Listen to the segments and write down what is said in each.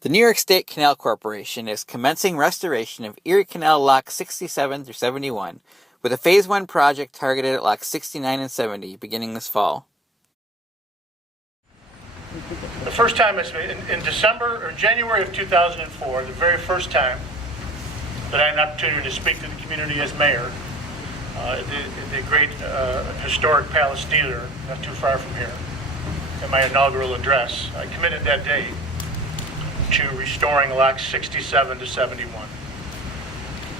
The New York State Canal Corporation is commencing restoration of Erie Canal Locks 67 through 71, with a Phase 1 project targeted at Locks 69 and 70 beginning this fall. The first time is in December or January of 2004, the very first time that I had an opportunity to speak to the community as mayor, the great historic Palace Theater, not too far from here, in my inaugural address. I committed that day to restoring locks 67 to 71.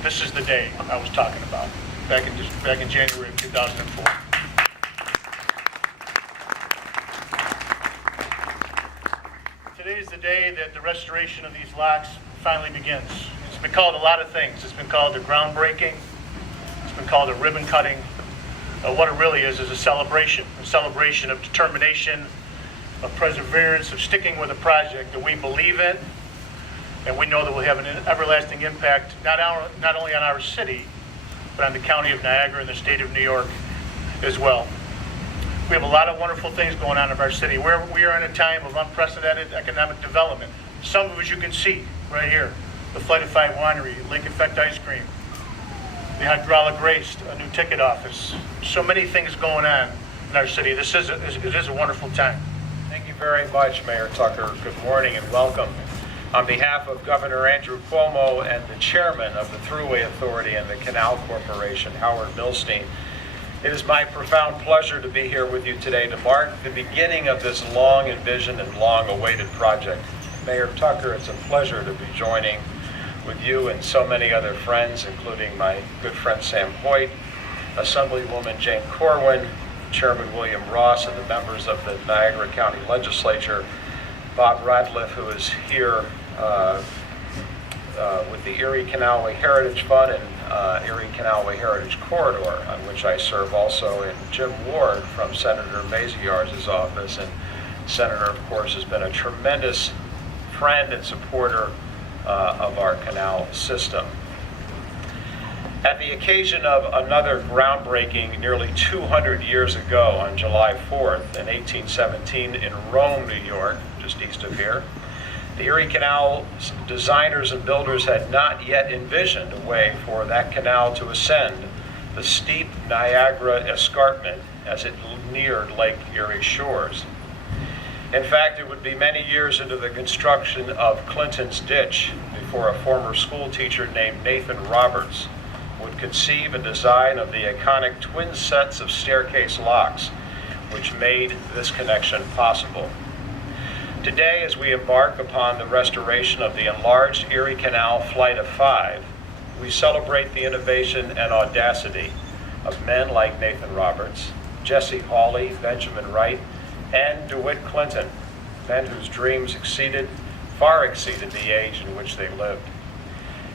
This is the day I was talking about, back in January of 2004. Today is the day that the restoration of these locks finally begins. It's been called a lot of things. It's been called a groundbreaking. It's been called a ribbon cutting. What it really is a celebration of determination, of perseverance, of sticking with a project that we believe in, and we know that will have an everlasting impact not only on our city, but on the county of Niagara and the state of New York as well. We have a lot of wonderful things going on in our city. We are in a time of unprecedented economic development. Some of which you can see right here: the Flight of Five Winery, Lake Effect Ice Cream, the Hydraulic Race, a new ticket office. So many things going on in our city. It is a wonderful time. Thank you very much, Mayor Tucker. Good morning and welcome. On behalf of Governor Andrew Cuomo and the chairman of the Thruway Authority and the Canal Corporation, Howard Milstein, it is my profound pleasure to be here with you today to mark the beginning of this long envisioned and long awaited project. Mayor Tucker, it's a pleasure to be joining with you and so many other friends, including my good friend Sam Hoyt, Assemblywoman Jane Corwin, Chairman William Ross, and the members of the Niagara County Legislature, Bob Radcliffe, who is here with the Erie Canalway Heritage Fund and Erie Canalway Heritage Corridor, on which I serve also, and Jim Ward from Senator Maziarz' office. And Senator, of course, has been a tremendous friend and supporter of our canal system. At the occasion of another groundbreaking nearly 200 years ago on July 4th in 1817 in Rome, New York, just east of here, the Erie Canal designers and builders had not yet envisioned a way for that canal to ascend the steep Niagara escarpment as it neared Lake Erie shores. In fact, it would be many years into the construction of Clinton's Ditch before a former school teacher named Nathan Roberts would conceive a design of the iconic twin sets of staircase locks, which made this connection possible. Today, as we embark upon the restoration of the enlarged Erie Canal Flight of Five, we celebrate the innovation and audacity of men like Nathan Roberts, Jesse Hawley, Benjamin Wright, and DeWitt Clinton, men whose dreams far exceeded the age in which they lived.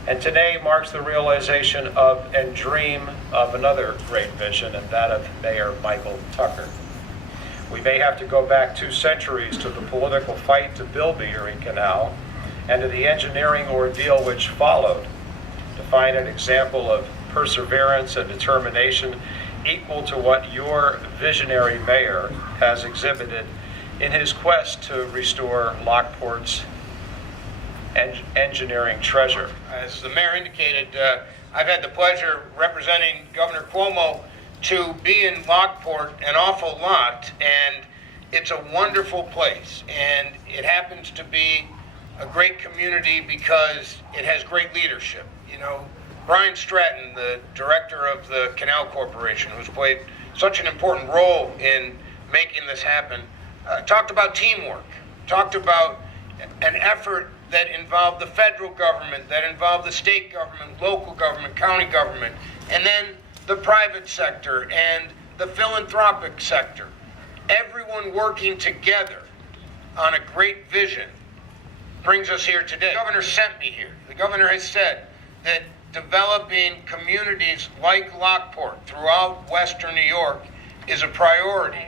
And today marks the realization of and dream of another great vision, and that of Mayor Michael Tucker. We may have to go back 2 centuries to the political fight to build the Erie Canal and to the engineering ordeal which followed to find an example of perseverance and determination equal to what your visionary mayor has exhibited in his quest to restore Lockport's engineering treasure. As the mayor indicated, I've had the pleasure representing Governor Cuomo to be in Lockport an awful lot, and it's a wonderful place, and it happens to be a great community because it has great leadership. You know, Brian Stratton, the director of the Canal Corporation, who's played such an important role in making this happen, talked about teamwork, talked about an effort that involved the federal government, that involved the state government, local government, county government, and then the private sector and the philanthropic sector. Everyone working together on a great vision brings us here today. The governor sent me here. The governor has said that developing communities like Lockport throughout Western New York is a priority.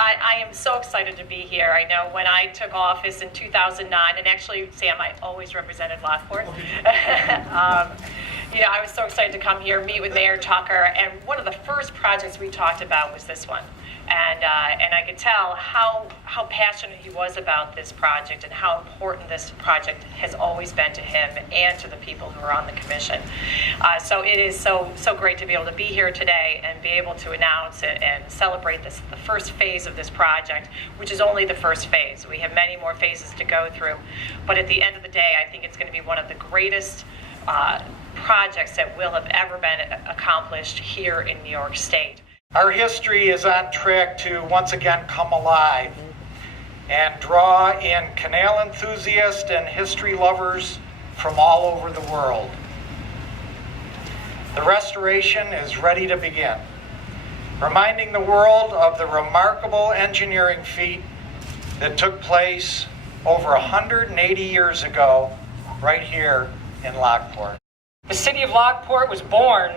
I am so excited to be here. I know when I took office in 2009, and actually, Sam, I always represented Lockport. I was so excited to come here, meet with Mayor Tucker, and one of the first projects we talked about was this one. And I could tell how passionate he was about this project and how important this project has always been to him and to the people who are on the commission. So it is so great to be able to be here today and be able to announce it and celebrate the first phase of this project, which is only the first phase. We have many more phases to go through, but at the end of the day, I think it's going to be one of the greatest projects that will have ever been accomplished here in New York State. Our history is on track to once again come alive and draw in canal enthusiasts and history lovers from all over the world. The restoration is ready to begin, reminding the world of the remarkable engineering feat that took place over 180 years ago right here in Lockport. The city of Lockport was born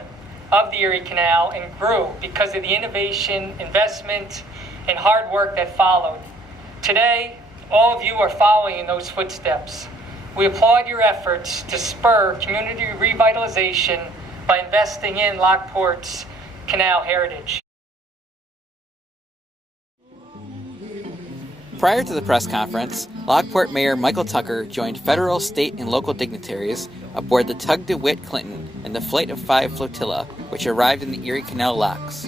of the Erie Canal and grew because of the innovation, investment, and hard work that followed. Today, all of you are following in those footsteps. We applaud your efforts to spur community revitalization by investing in Lockport's canal heritage. Prior to the press conference, Lockport Mayor Michael Tucker joined federal, state, and local dignitaries aboard the Tug DeWitt Clinton and the Flight of 5 flotilla, which arrived in the Erie Canal locks.